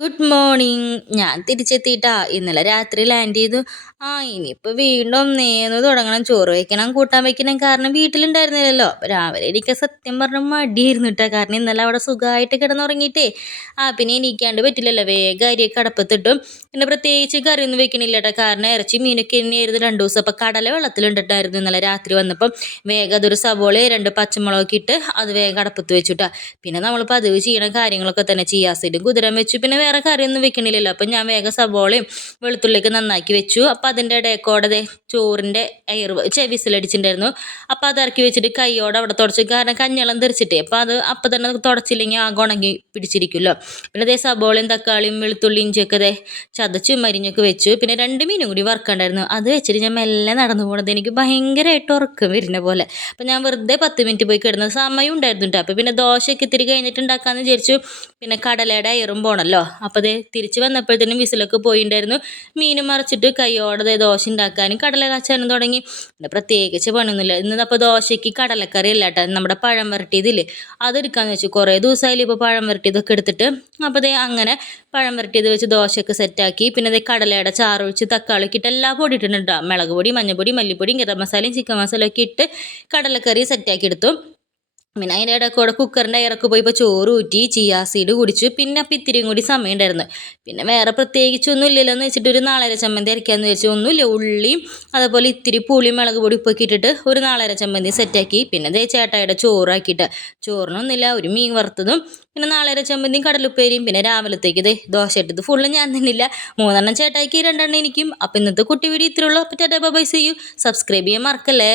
Good morning ഞാൻ തിരിച്ചെത്തിയിട്ടാ. ഇന്നലെ രാത്രി ലാൻഡ് ചെയ്തു. ആ ഇനിയിപ്പോൾ വീണ്ടും ഒന്നേന്ന് തുടങ്ങണം. ചോറ് വയ്ക്കണം കൂട്ടാൻ വയ്ക്കണം കാരണം വീട്ടിലുണ്ടായിരുന്നില്ലല്ലോ. രാവിലെ എനിക്ക് സത്യം പറഞ്ഞ മടിയായിരുന്നു കേട്ടോ കാരണം ഇന്നലെ അവിടെ സുഖമായിട്ട് കിടന്നുറങ്ങിയിട്ടേ. ആ പിന്നെ എണീക്കാണ്ട് പറ്റില്ലല്ലോ. വേഗം അരിയൊക്കെ അടപ്പത്തിട്ടും. പിന്നെ പ്രത്യേകിച്ച് കറിയൊന്നും വെക്കണില്ല കേട്ടോ കാരണം ഇറച്ചി മീനൊക്കെ തന്നെയായിരുന്നു രണ്ട് ദിവസം. അപ്പോൾ കടല വെള്ളത്തിലുണ്ടിട്ടായിരുന്നു ഇന്നലെ രാത്രി വന്നപ്പം. വേഗം അതൊരു സവോള രണ്ട് പച്ചമുളകൊക്കെ ഇട്ട് അത് വേഗം അടപ്പത്ത് വെച്ചുട്ടാ പിന്നെ നമ്മൾ പതിവ് ചെയ്യണ കാര്യങ്ങളൊക്കെ തന്നെ. ചെയ്യാസിടും കുതിരം വെച്ചു. പിന്നെ വേറെ കറിയൊന്നും വെക്കണില്ലല്ലോ. അപ്പം ഞാൻ വേഗം സവോളയും വെളുത്തുള്ളിയൊക്കെ നന്നാക്കി വെച്ചു. അപ്പം അതിന്റെ ഇടയക്കോടെ ചോറിന്റെ എയർ വിസിലടിച്ചിട്ടുണ്ടായിരുന്നു. അപ്പോൾ അത് ഇറക്കി വെച്ചിട്ട് കൈയോടെ അവിടെ തുടച്ചു. കാരണം കഞ്ഞളം തെറിച്ചിട്ട്. അപ്പോൾ അത് അപ്പം തന്നെ തുടച്ചില്ലെങ്കിൽ ആകെ ഉണങ്ങി പിടിച്ചിരിക്കുമല്ലോ. പിന്നെ അതേ സബോളയും തക്കാളിയും വെളുത്തുള്ളിയും ഇഞ്ചിയൊക്കെ അതേ ചതച്ചും മരിഞ്ഞൊക്കെ വെച്ചു. പിന്നെ രണ്ട് മീനും കൂടി വറുക്കണ്ടായിരുന്നു അത് വെച്ചിട്ട് ഞാൻ മെല്ലെ നടന്നു പോണത് എനിക്ക് ഭയങ്കരമായിട്ട് ഉറക്കം വരുന്ന പോലെ. അപ്പം ഞാൻ വെറുതെ പത്ത് മിനിറ്റ് പോയി കിടന്ന സമയം ഉണ്ടായിരുന്നു കേട്ടോ അപ്പോൾ പിന്നെ ദോശയൊക്കെ ഇത്തിരി കഴിഞ്ഞിട്ട് ഉണ്ടാക്കാമെന്ന് വിചാരിച്ചു. പിന്നെ കടലയുടെ അയറും പോണല്ലോ അപ്പോൾ അതേ തിരിച്ച് വന്നപ്പോഴത്തേനും വിസിലൊക്കെ പോയിണ്ടായിരുന്നു. മീൻ മറിച്ചിട്ട് കൈയോടെ ദോശ ഉണ്ടാക്കാനും കടല കാച്ചാനും തുടങ്ങി. പിന്നെ പ്രത്യേകിച്ച് പണിയൊന്നുമില്ല. ഇന്ന് അപ്പോൾ ദോശയ്ക്ക് കടലക്കറി അല്ല കേട്ടോ. നമ്മുടെ പഴം വരട്ടിയതില്ലേ? അതെടുക്കാന്ന് വെച്ചു. കുറേ ദിവസമായാലും ഇപ്പോൾ പഴം വരട്ടിയതൊക്കെ എടുത്തിട്ട്. അപ്പോൾ അതേ അങ്ങനെ പഴം വരട്ടിയത് വെച്ച് ദോശയൊക്കെ സെറ്റാക്കി. പിന്നെ അതേ കടലയുടെ ചാറൊഴിച്ച് തക്കാളി ഇട്ട് എല്ലാ പൊടി ഇട്ടിട്ടുണ്ട് മുളക് പൊടി മഞ്ഞൾപ്പൊടി മല്ലിപ്പൊടി ഗരം മസാലയും ചിക്കൻ മസാലയും ഒക്കെ ഇട്ട് കടലക്കറി സെറ്റാക്കി എടുത്തു. പിന്നെ അതിന്റെ ഇടയ്ക്ക് കൂടെ കുക്കറിന്റെ ഇറക്ക് പോയി ഇപ്പോൾ ചോറ് ഊറ്റി ചിയാ സീഡ് കുടിച്ചു. പിന്നെ അപ്പം ഇത്തിരിയും കൂടി സമയം ഉണ്ടായിരുന്നു. പിന്നെ വേറെ പ്രത്യേകിച്ചൊന്നും ഇല്ലല്ലോ എന്ന് വെച്ചിട്ട് ഒരു നാളര ചമ്മന്തി അരയ്ക്കാമെന്ന് വെച്ചാൽ ഒന്നുമില്ല ഉള്ളിയും അതുപോലെ ഇത്തിരി പുളി മുളക് പൊടി ഉപ്പൊക്കെ ഇട്ടിട്ട് ഒരു നാളര ചമ്മന്തി സെറ്റാക്കി പിന്നെ ദേ ചേട്ടായുടെ ചോറാക്കിയിട്ട്. ചോറിനൊന്നുമില്ല ഒരു മീൻ വറുത്തതും പിന്നെ നാളര ചമ്മന്തിയും കടലുപ്പേരിയും പിന്നെ രാവിലത്തേക്ക് ഇതേ ദോശ ഇട്ടത്. ഫുള്ള് ഞാൻ തന്നില്ല. മൂന്നെണ്ണം ചേട്ടാക്കി രണ്ടെണ്ണം എനിക്കും. അപ്പം ഇന്നത്തെ കുട്ടി വീഡിയോ ഇത്രയുള്ളൂ അപ്പം ചേട്ടാ ബൈ ചെയ്യൂ സബ്സ്ക്രൈബ് ചെയ്യാൻ മറക്കല്ലേ?